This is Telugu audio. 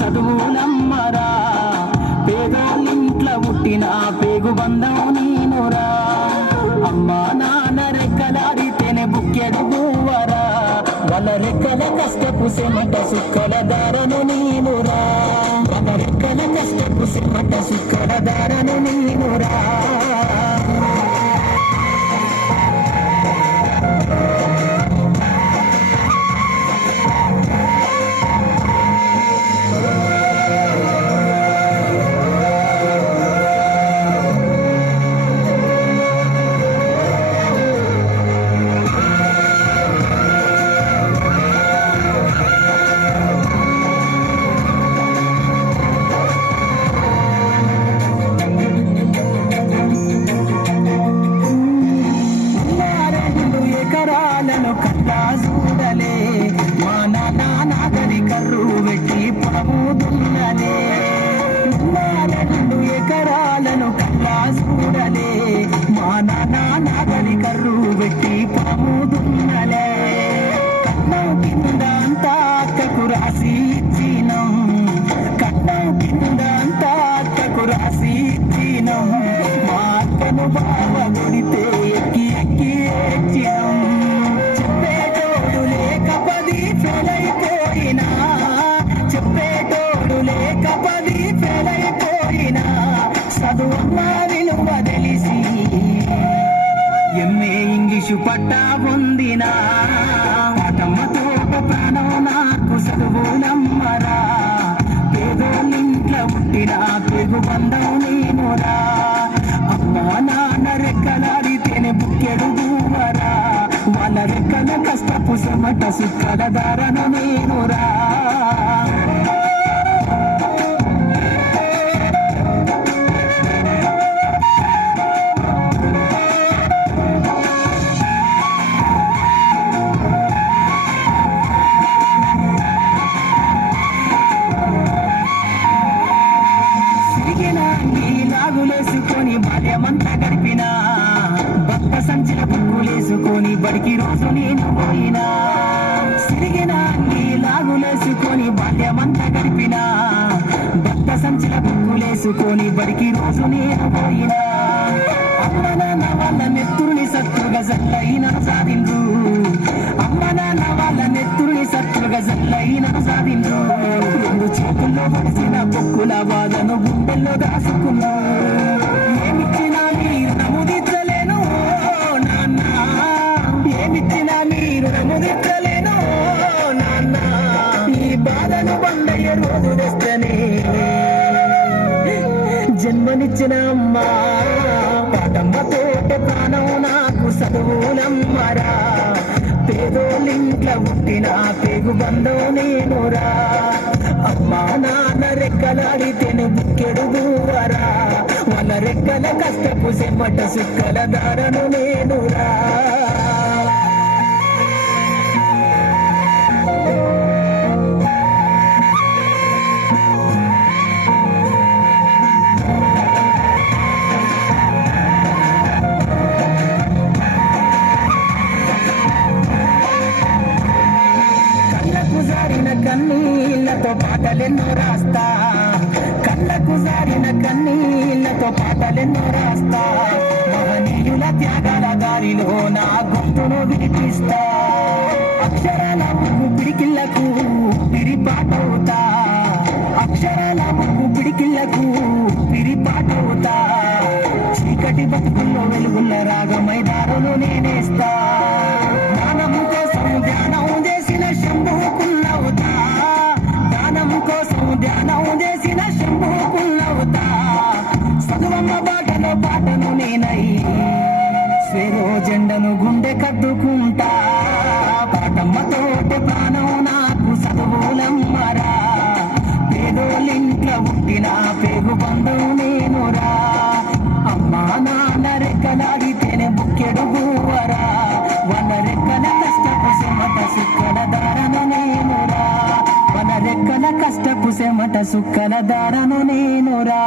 చదువులమ్మరా పేదోళ్ళింట్లో పుట్టిన పేగు బంధం నేనురా అమ్మా నాన్న రెక్కలాడితేనే బుక్కెడు బువ్వరా వాళ్ళ రెక్కల కష్టపు సెమట సుక్కల దారను నేనురా వాళ్ళ రెక్కల కష్టపు సెమట సుక్కల దారను నేనురా కట్టా చూడలే మా నాన్న నాగలి కర్రు పెట్టి పొలము దున్నలే 2 ఎకరాలను కట్టా చూడలే మా నాన్న నాగలి కర్రు పెట్టి పొలము దున్నలే కట్నం కింద అంతా అక్కకు రాసి ఇచ్చినం కట్నం కింద అంతా అక్కకు రాసి ఇచ్చినం మా అక్కను బావ కొడితే ఎక్కి ఎక్కి ఏడ్చినం చెప్పేటోడు లేక పది ఫెలైపోయినా చదువమ్మ విలువ తెలిసి ఎంఏ ఇంగ్లీషు పట్టా పొందినా పాటమ్మతో ప్రాణం నాకు చదువులమ్మరా పేదోళ్ళింట్లో పుట్టిన పేగు బంధం నేనురా అమ్మా నాన్న రెక్కలాడితేనే బుక్కెడు బువ్వరా వాళ్ళ రెక్కల కష్టపు సెమట సుక్కల దారను నేనురా లాగులేసుకొని బాల్యమంతా గడిపినా భక్త సంచిన బుక్కులేసుకొని బడికి రోజు నేను పోయినా సిరిగిన లాగులేసుకొని బాల్యమంతా గడిపినా భక్త సంచిన బుక్కులేసుకొని బడికి రోజు నేను పోయినా అమ్మ నాన్న వాళ్ళ నెత్తురుని సత్తుగా జల్లైన సాధిండ్రు అమ్మ నాన్న వాళ్ళ నెత్తురుని సత్తుగా జల్లైన సాధిండ్రు 2 చేతుల్లో పడిసిన బొక్కుల బాధను గుండెల్లో దాసుకున్నా ఏమిచ్చినా మీరు నముదించలేను నాన్న ఏమిచ్చినా మీరు నముదించలేను నాన్న ఈ బాధను బండయ్య రోజు తెస్తేనే జన్మనిచ్చిన అమ్మా పాటమ్మతో ప్రాణం నాకు చదువులమ్మరా పేదోళ్ళింట్లో పుట్టిన పేగు బంధం నేనురా అమ్మా నాన్న రెక్కలాడితేనే బుక్కెడు బువ్వరా వాళ్ళ రెక్కల కష్టపు సెమట సుక్కల దారను నేనురా కన్నీళ్లతో పాటలెన్నో రాస్తా కళ్ళకు జారిన కన్నీళ్లతో పాటలెన్నో రాస్తా మహనీయుల త్యాగాల దారిలో నా గొంతును వినిపిస్తా అక్షరాల ముగ్గు పిడికిళ్లకు పిరిపాటవుతా అక్షరాల ముగ్గు పిడికిళ్లకు పిరిపాటవుతా చీకటి బతుకుల్లో వెలుగున్న రాగమై దారులు నేనేస్తా జ్ఞానం కోసం ధ్యానం చేసిన శంభుకున్నవుతా జ్ఞానం కోసం ధ్యానం చేసిన శంభుకున్నవుతా చదువమ్మ బాటలో పాటను నేనై స్వేరో జెండను గుండె కద్దుకుంటా పాటమ్మతో ప్రాణం నాకు చదువులమ్మరా పేదోళ్ళింట్లో పుట్టిన పేగు బంధం నేనురా అమ్మా నాన్న రెక్కలాడితేనే కెడుగువరా వన రెక్కల కష్టపు సెమట సుక్కల దారను నేనురా వన రెక్కల కష్టపు సెమట సుక్కల దారను నేనురా